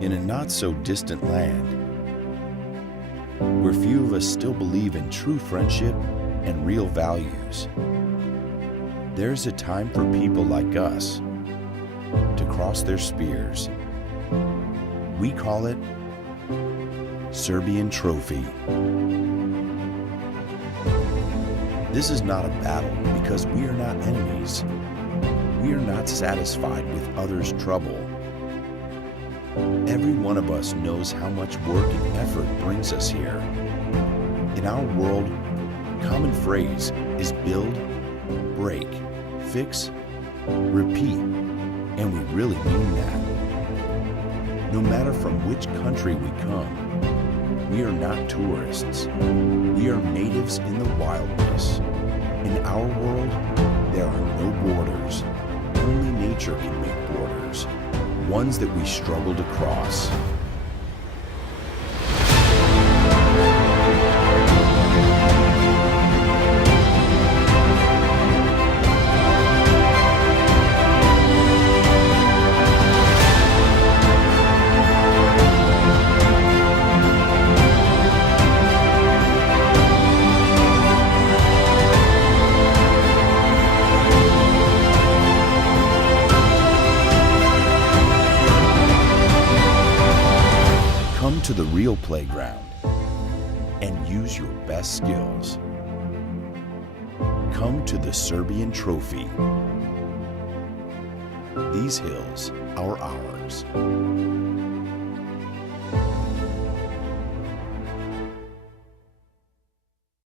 In a not-so-distant land, where few of us still believe in true friendship and real values, there's a time for people like us to cross their spears. We call it Serbian Trophy. This is not a battle because we are not enemies. We are not satisfied with others' trouble. Every one of us knows how much work and effort brings us here. In our world, a common phrase is build, break, fix, repeat, and we really mean that. No matter from which country we come, we are not tourists. We are natives in the wilderness. In our world, there are no borders. Only nature can make borders, ones that we struggle to cross. Come to the real playground and use your best skills. Come to the Serbian Trophy. These hills are ours.